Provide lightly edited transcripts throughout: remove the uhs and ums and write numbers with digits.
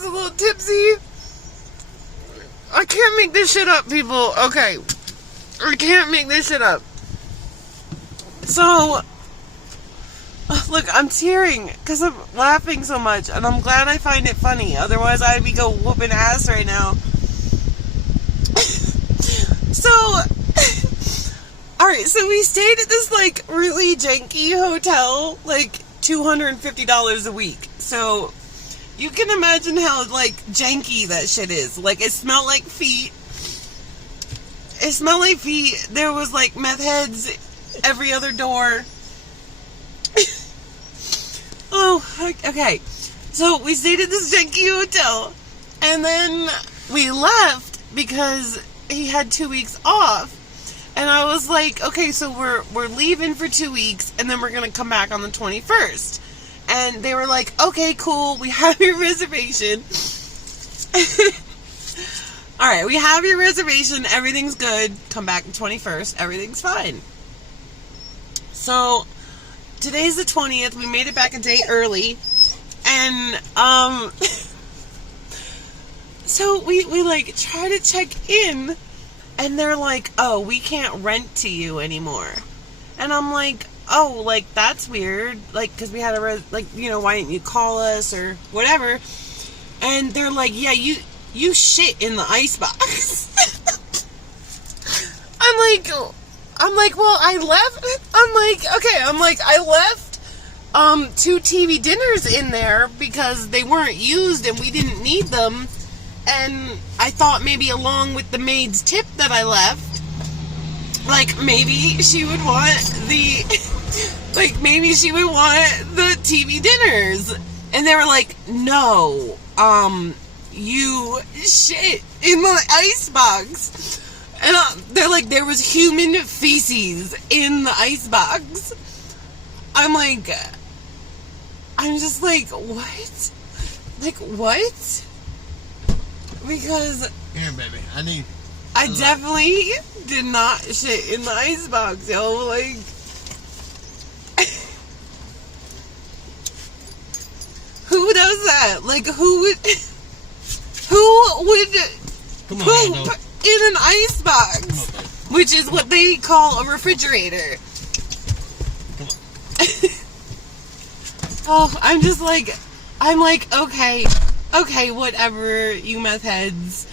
just a little tipsy. I can't make this shit up, people. Okay. I can't make this shit up. So, look, I'm tearing because I'm laughing so much, and I'm glad I find it funny. Otherwise, I'd be go whooping ass right now. So, alright, so we stayed at this, like, really janky hotel, like, $250 a week. So, you can imagine how, like, janky that shit is. Like, it smelled like feet. It smelled like feet. There was, like, meth heads every other door. Oh, okay. So, we stayed at this janky hotel. And then we left because he had 2 weeks off. And I was like, okay, so we're leaving for 2 weeks, and then we're going to come back on the 21st. And they were like, okay, cool, we have your reservation. Alright, we have your reservation, everything's good. Come back the 21st, everything's fine. So, today's the 20th, we made it back a day early. And, so we like, try to check in. And they're like, oh, we can't rent to you anymore. And I'm like, oh, like, that's weird. Like, because we had why didn't you call us or whatever? And they're like, yeah, you shit in the icebox. I'm like, well, I left. I left 2 TV dinners in there because they weren't used and we didn't need them. And I thought maybe along with the maid's tip that I left, like, maybe she would want the TV dinners. And they were like, no, you shit in the icebox. And they're like, there was human feces in the icebox. I'm just like, what? Like, what? Because here, baby, I definitely did not shit in the icebox, yo. Like, who does that? Like, who would poop in an icebox? Which is what they call a refrigerator. Oh, I'm like, okay, whatever, you meth heads.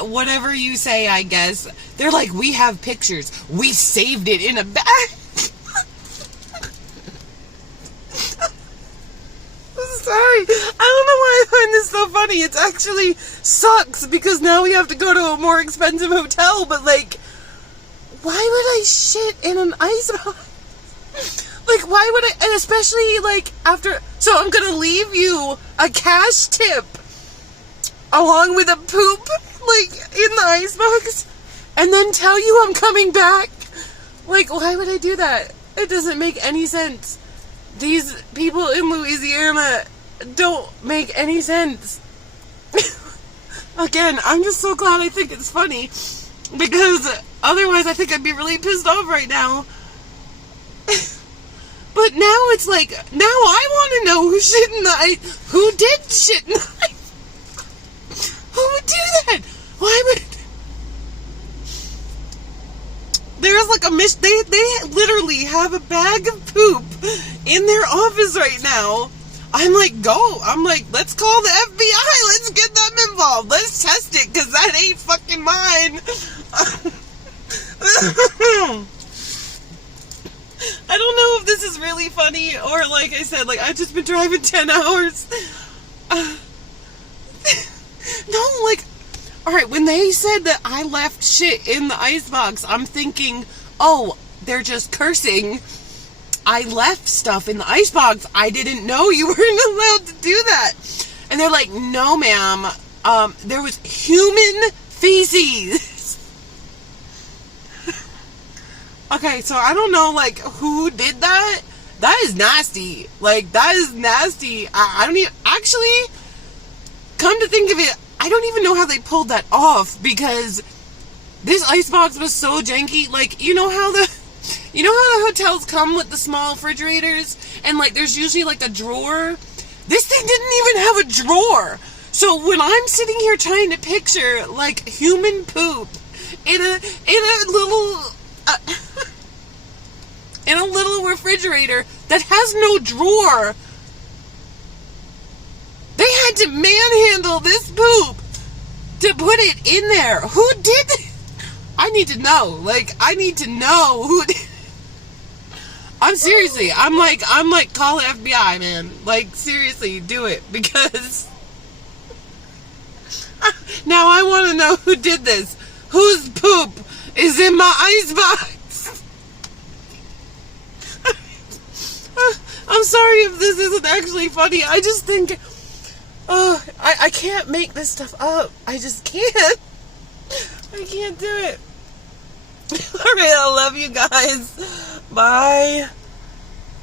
Whatever you say, I guess. They're like, we have pictures. We saved it in a bag. Sorry. I don't know why I find this so funny. It actually sucks because now we have to go to a more expensive hotel, but like, why would I shit in an icebox? Like, why would I, and especially, like, after, so I'm gonna leave you a cash tip along with a poop, like, in the icebox, and then tell you I'm coming back? Like, why would I do that? It doesn't make any sense. These people in Louisiana don't make any sense. Again, I'm just so glad I think it's funny, because otherwise I think I'd be really pissed off right now. But now it's like, now I want to know who did shit in the ice. Who would do that? Why would... There's like they literally have a bag of poop in their office right now. I'm like, let's call the FBI. Let's get them involved. Let's test it, because that ain't fucking mine. I don't know if this is really funny or, like I said, like, I've just been driving 10 hours. No, like, alright, when they said that I left shit in the icebox, I'm thinking, oh, they're just cursing. I left stuff in the icebox. I didn't know you weren't allowed to do that. And they're like, no, ma'am, there was human feces. Okay, so I don't know, like, who did that. That is nasty. Like, that is nasty. I don't even... Actually, come to think of it, I don't even know how they pulled that off, because this icebox was so janky. Like, you know how the hotels come with the small refrigerators? And, like, there's usually, like, a drawer This thing didn't even have a drawer. So when I'm sitting here trying to picture like human poop in a little in a little refrigerator that has no drawer, they had to manhandle this poop to put it in there. Who did it? I need to know. Like, I need to know who did. I'm seriously, I'm like, call the FBI, man. Like, seriously, do it, because now I want to know who did this. Whose poop is in my icebox? I'm sorry if this isn't actually funny. I just think, I can't make this stuff up. I just can't. I can't do it. Alright, I love you guys. Bye.